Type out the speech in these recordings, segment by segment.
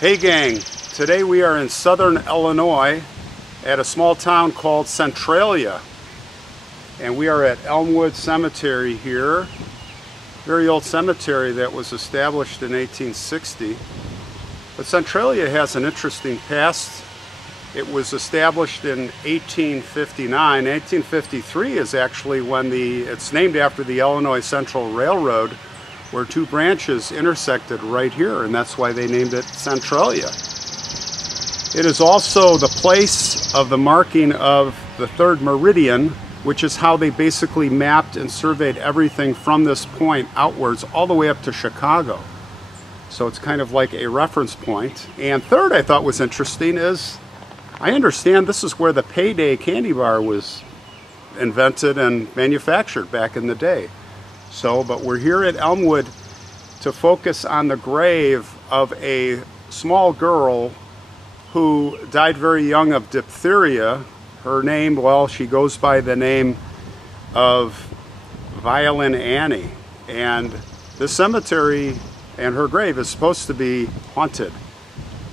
Hey gang, today we are in southern Illinois at a small town called Centralia, and we are at Elmwood Cemetery here. Very old cemetery that was established in 1860. But Centralia has an interesting past. It was established in 1859. 1853 is actually when it's named after the Illinois Central Railroad, where two branches intersected right here, and that's why they named it Centralia. It is also the place of the marking of the third meridian, which is how they basically mapped and surveyed everything from this point outwards all the way up to Chicago. So it's kind of like a reference point. And third, I thought was interesting is, I understand this is where the Payday candy bar was invented and manufactured back in the day. But we're here at Elmwood to focus on the grave of a small girl who died very young of diphtheria. Her name, well, she goes by the name of VIOLIN Annie. And this cemetery and her grave is supposed to be haunted.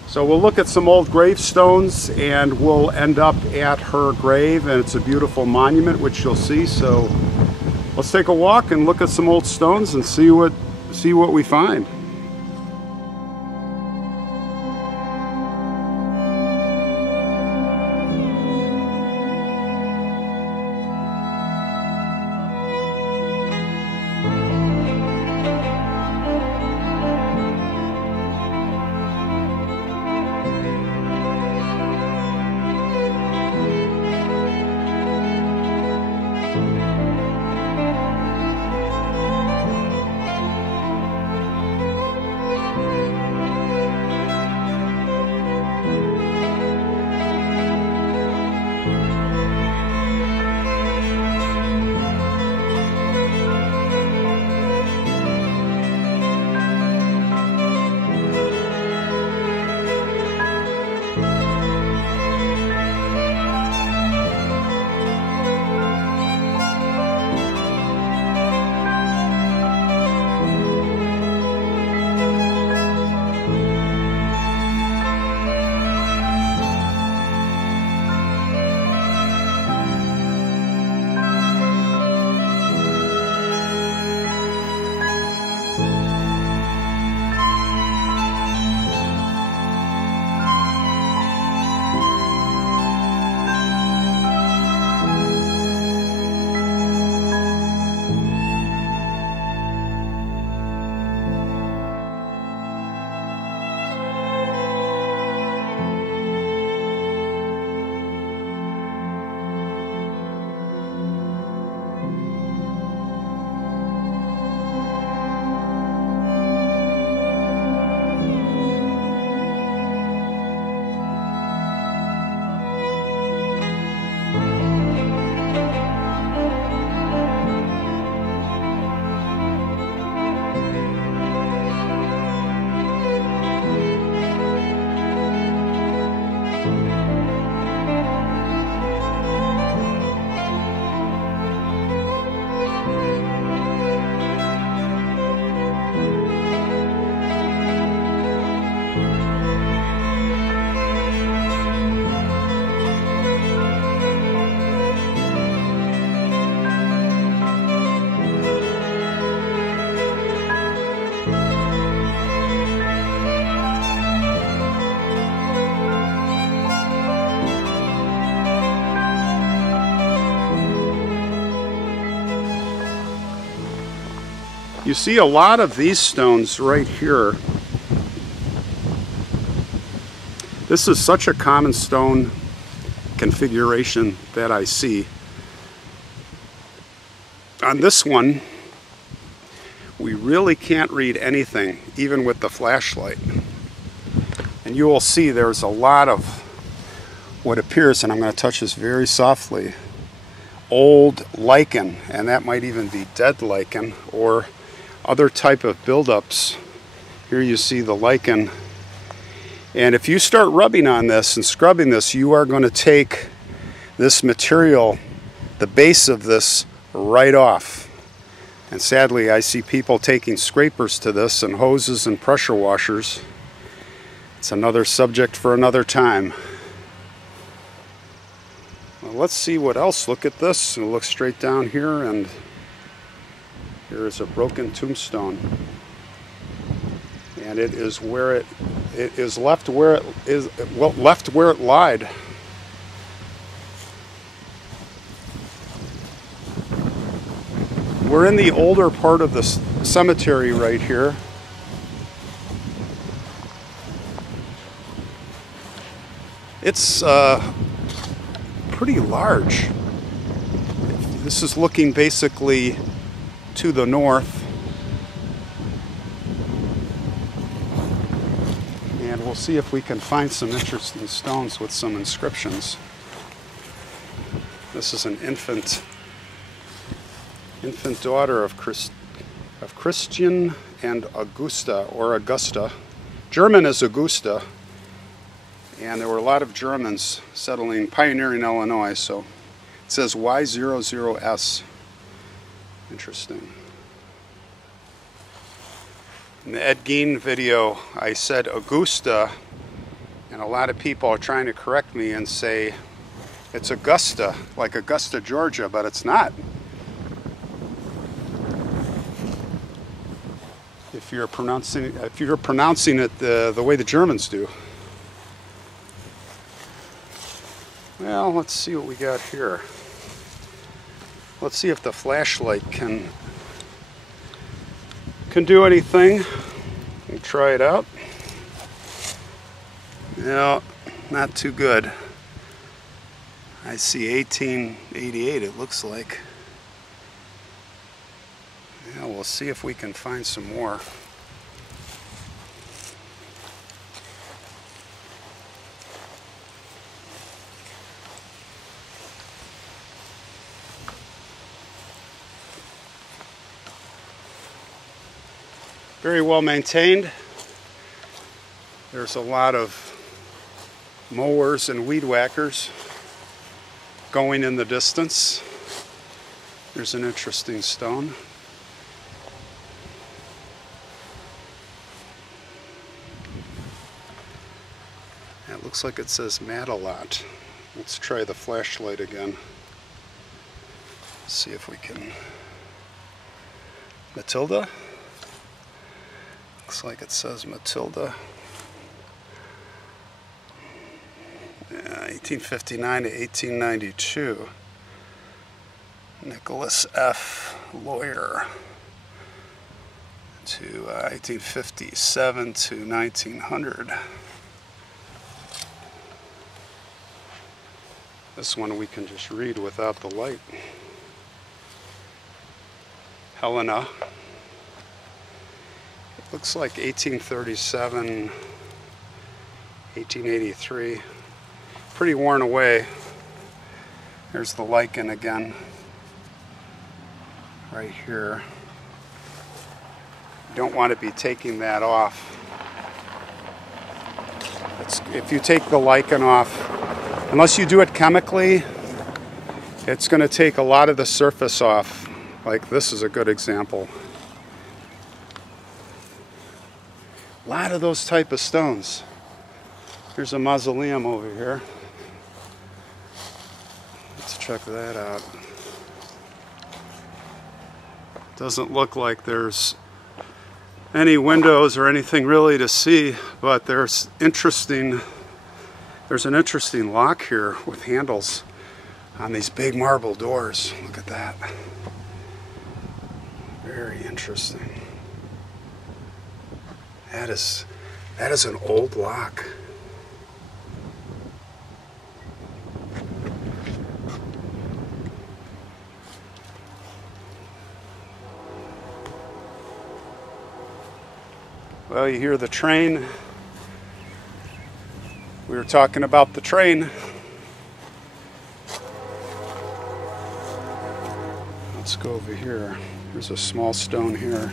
So we'll look at some old gravestones and we'll end up at her grave, and it's a beautiful monument, which you'll see. So let's take a walk and look at some old stones and see what we find. You see a lot of these stones right here. This is such a common stone configuration that I see. On this one, we really can't read anything, even with the flashlight. And you will see there's a lot of what appears, and I'm going to touch this very softly, old lichen, and that might even be dead lichen or other type of buildups. Here you see the lichen, and if you start rubbing on this and scrubbing this, you are going to take this material, the base of this, right off. And sadly, I see people taking scrapers to this and hoses and pressure washers. That's another subject for another time. Well, let's see what else. Look at this. We'll look straight down here, and here is a broken tombstone. And it is where it is left where it is, well, left where it lied. We're in the older part of the cemetery right here. It's pretty large. This is looking basically to the north. And we'll see if we can find some interesting stones with some inscriptions. This is an infant daughter of Christian and Augusta, or Augusta. German is Augusta. And there were a lot of Germans pioneering Illinois, so it says Y00S. Interesting. In the Ed Gein video, I said Augusta, and a lot of people are trying to correct me and say it's Augusta, like Augusta, Georgia, but it's not. If you're pronouncing it the way the Germans do. Well, let's see what we got here. Let's see if the flashlight can do anything. Let me try it out. No, not too good. I see 1888, it looks like. Yeah, we'll see if we can find some more. Very well maintained. There's a lot of mowers and weed whackers going in the distance. There's an interesting stone. It looks like it says Matalot. Let's try the flashlight again. See if we can. Matilda? Looks like it says Matilda. Yeah, 1859 to 1892. Nicholas F. Lawyer to 1857 to 1900. This one we can just read without the light. Helena. Looks like 1837, 1883. Pretty worn away. There's the lichen again. Right here. You don't want to be taking that off. If you take the lichen off, unless you do it chemically, it's going to take a lot of the surface off. Like this is a good example. A lot of those type of stones. Here's a mausoleum over here. Let's check that out. Doesn't look like there's any windows or anything really to see, but there's an interesting lock here with handles on these big marble doors. Look at that. Very interesting. That is an old lock. Well, you hear the train. We were talking about the train. Let's go over here. There's a small stone here.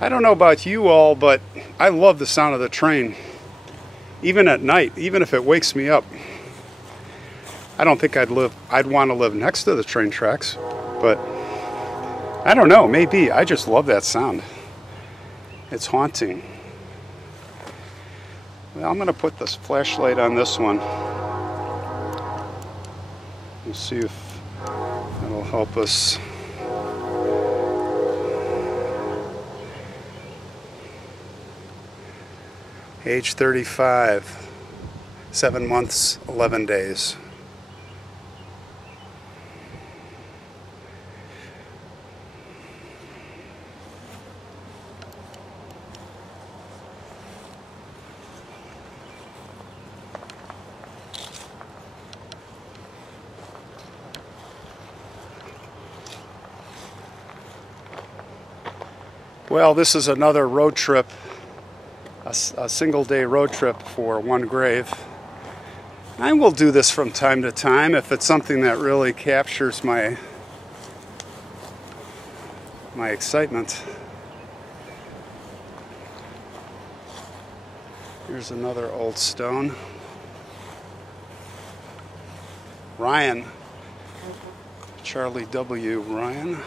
I don't know about you all, but I love the sound of the train. Even at night, even if it wakes me up. I don't think I'd want to live next to the train tracks, but I don't know, maybe. I just love that sound. It's haunting. Well, I'm going to put this flashlight on this one. We'll see if that'll help us. Age 35, 7 months, 11 days. Well, this is another road trip, a single day road trip for one grave. I will do this from time to time if it's something that really captures my excitement. Here's another old stone. Ryan, Charlie W. Ryan.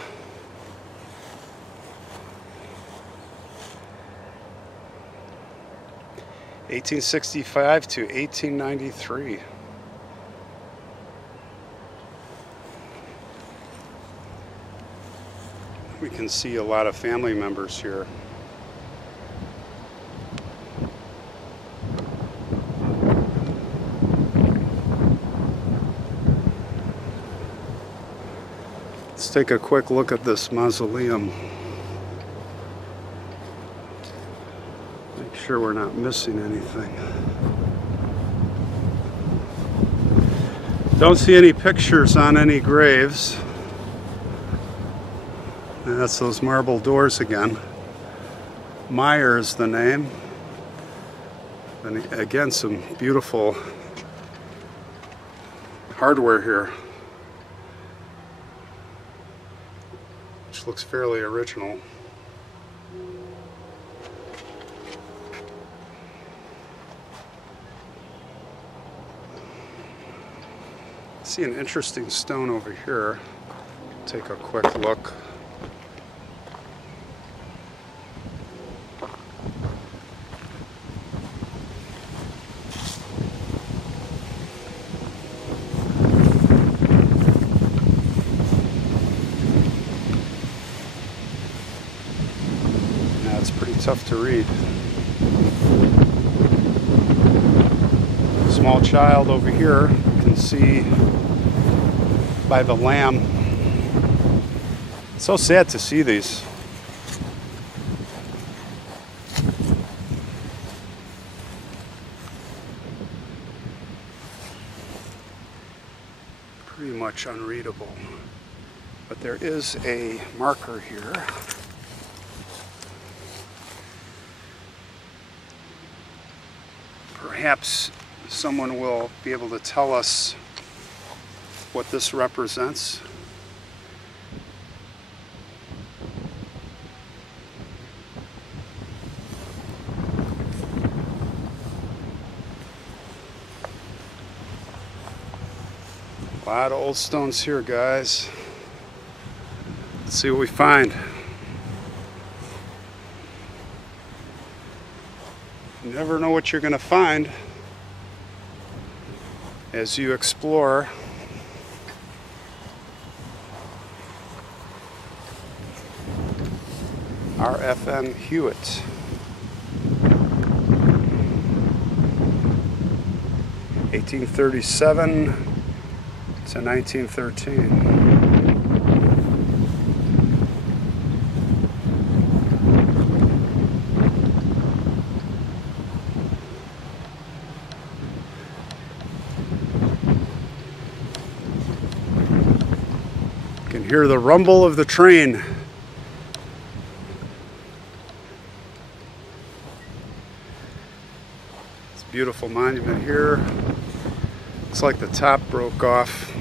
(1865 to 1893). We can see a lot of family members here. Let's take a quick look at this mausoleum. Make sure we're not missing anything. Don't see any pictures on any graves. And that's those marble doors again. Meyer is the name. And again, some beautiful hardware here, which looks fairly original. See an interesting stone over here. Take a quick look. Yeah, it's pretty tough to read. Small child over here. You can see by the lamb. It's so sad to see these. Pretty much unreadable. But there is a marker here. Perhaps someone will be able to tell us what this represents. A lot of old stones here, guys. Let's see what we find. You never know what you're going to find as you explore. RFN Hewitt. (1837 to 1913). You can hear the rumble of the train. It's a beautiful monument here. Looks like the top broke off.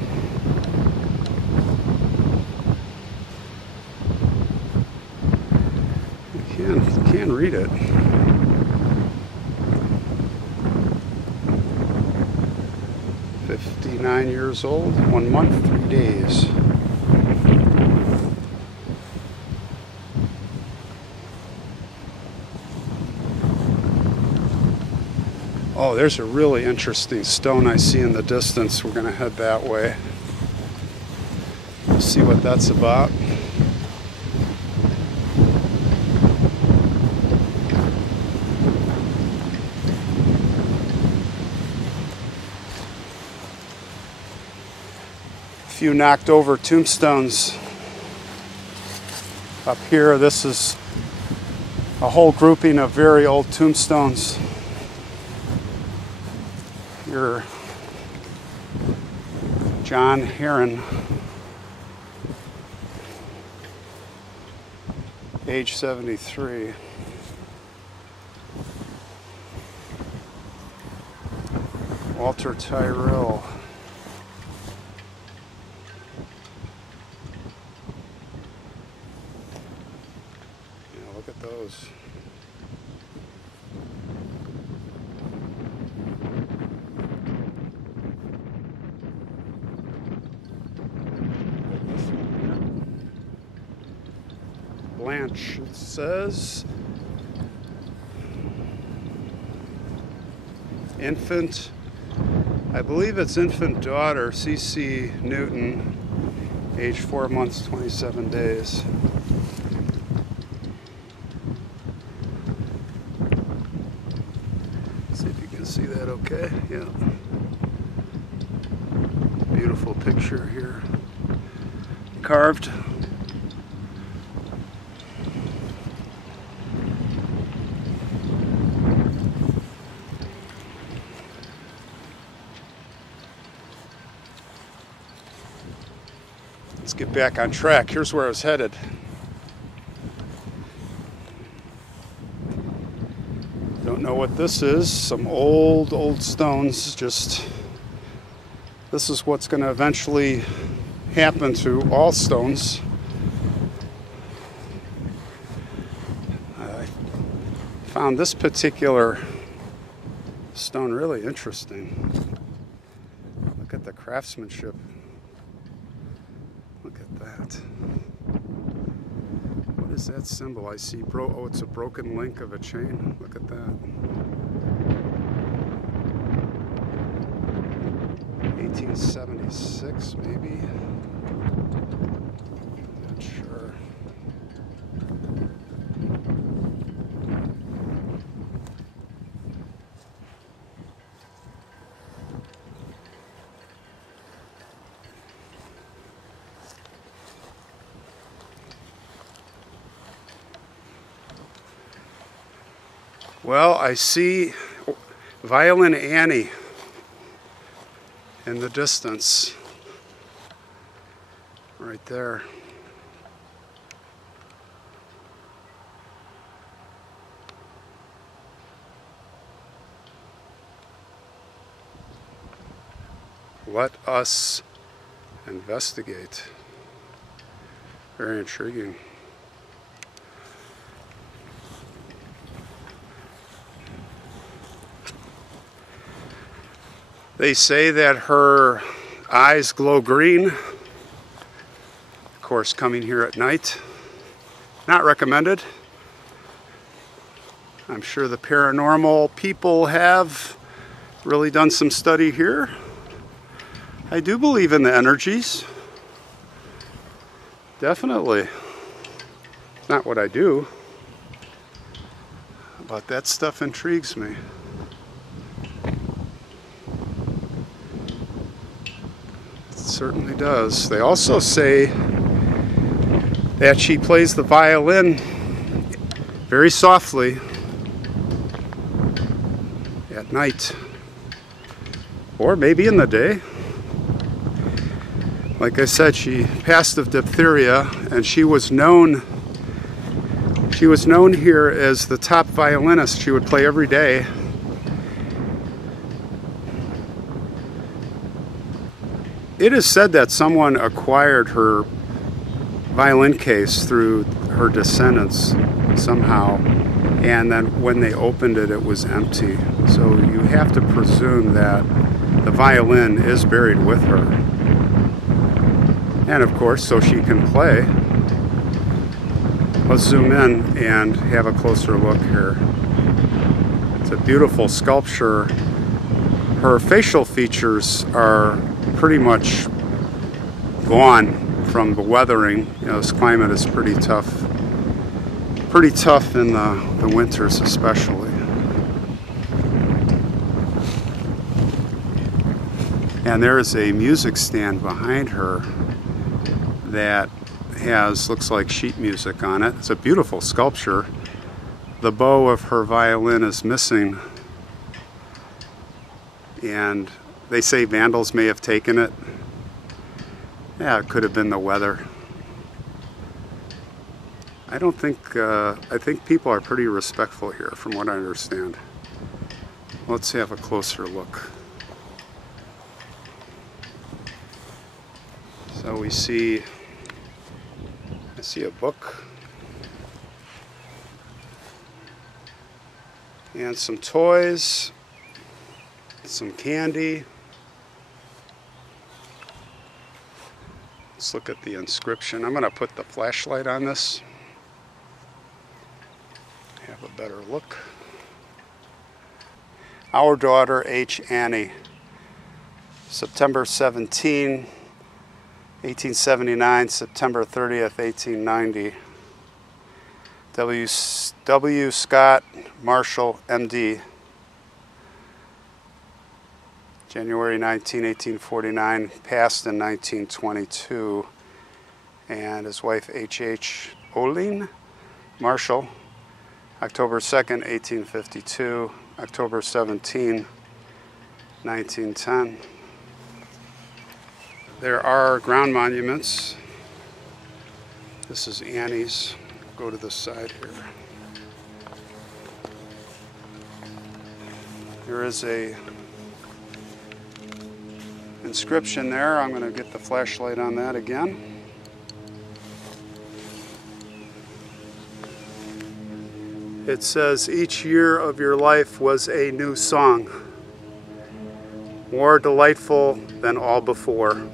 You can read it. 59 years old, 1 month, 3 days. Oh, there's a really interesting stone I see in the distance. We're going to head that way. We'll see what that's about. A few knocked over tombstones up here. This is a whole grouping of very old tombstones. Here, John Heron, age 73. Walter Tyrrell. Yeah, look at those. Blanche, it says. Infant, I believe it's infant daughter, C.C. Newton, age 4 months, 27 days. See if you can see that okay. Yeah. Beautiful picture here. Carved. Let's get back on track. Here's where I was headed. Don't know what this is. Some old stones. Just, this is what's going to eventually happen to all stones. I found this particular stone really interesting. Look at the craftsmanship. Look at that. What is that symbol? I see, oh, it's a broken link of a chain. Look at that. 1876, maybe? Not sure. Well, I see Violin Annie in the distance, right there. Let us investigate. Very intriguing. They say that her eyes glow green. Of course, coming here at night, not recommended. I'm sure the paranormal people have really done some study here. I do believe in the energies. Definitely. Not what I do, but that stuff intrigues me. Certainly does. They also say that she plays the violin very softly at night, or maybe in the day. Like I said, she passed of diphtheria, and she was known here as the top violinist. She would play every day. It is said that someone acquired her violin case through her descendants somehow, and then when they opened it, it was empty. So you have to presume that the violin is buried with her. And of course, so she can play, let's zoom in and have a closer look here. It's a beautiful sculpture. Her facial features are pretty much gone from the weathering. You know, this climate is pretty tough in the winters especially. And there is a music stand behind her that looks like sheet music on it. It's a beautiful sculpture. The bow of her violin is missing, and they say vandals may have taken it. Yeah, it could have been the weather. I think people are pretty respectful here from what I understand. Let's have a closer look. So I see a book and some toys, some candy. Let's look at the inscription. I'm going to put the flashlight on this. Have a better look. Our daughter H. Annie, September 17, 1879, September 30th, 1890. W. Scott Marshall, M.D. January 19, 1849, passed in 1922. And his wife H. Olin Marshall, October 2nd, 1852, October 17, 1910. There are ground monuments. This is Annie's. Go to the side here. There is a inscription there. I'm going to get the flashlight on that again. It says, each year of your life was a new song, more delightful than all before.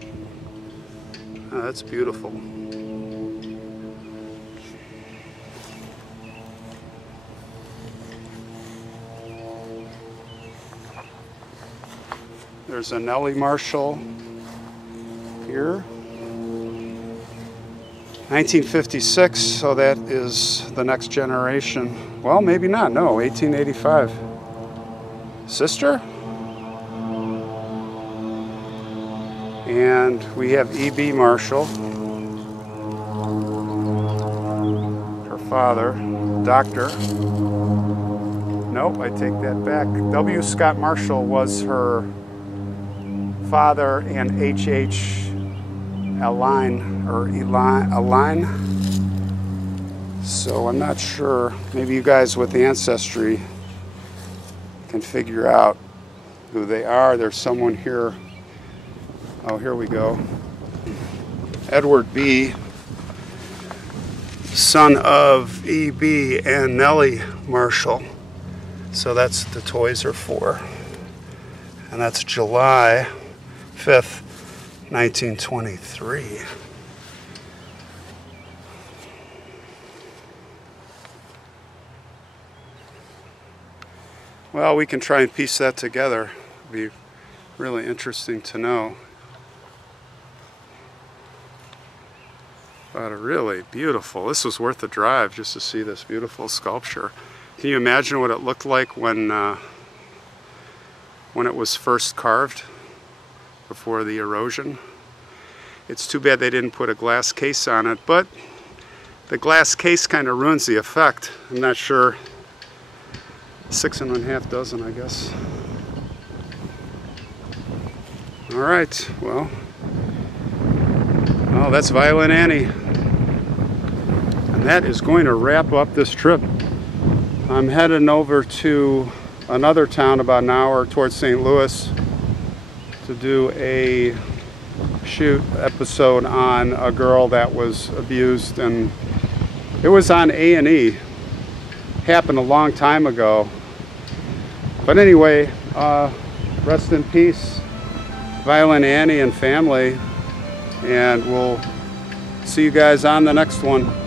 Oh, that's beautiful. There's a Nellie Marshall here. 1956, so that is the next generation. Well, maybe not, no, 1885. Sister? And we have E.B. Marshall, her father, doctor. Nope, I take that back. W. Scott Marshall was her father, and H. Aline, or Aline. So I'm not sure. Maybe you guys with the ancestry can figure out who they are. There's someone here. Oh, here we go. Edward B., son of E.B. and Nellie Marshall. So that's what the toys are for. And that's July 5th, 1923. Well, we can try and piece that together. It'd be really interesting to know. But really beautiful. This was worth the drive just to see this beautiful sculpture. Can you imagine what it looked like when it was first carved before the erosion? It's too bad they didn't put a glass case on it, but the glass case kind of ruins the effect. I'm not sure. 6 1/2 dozen, I guess. All right, well, oh, that's Violin Annie. And that is going to wrap up this trip. I'm heading over to another town about an hour towards St. Louis to do a shoot episode on a girl that was abused, and it was on A&E. Happened a long time ago. But anyway, rest in peace. Violin Annie and family, and we'll see you guys on the next one.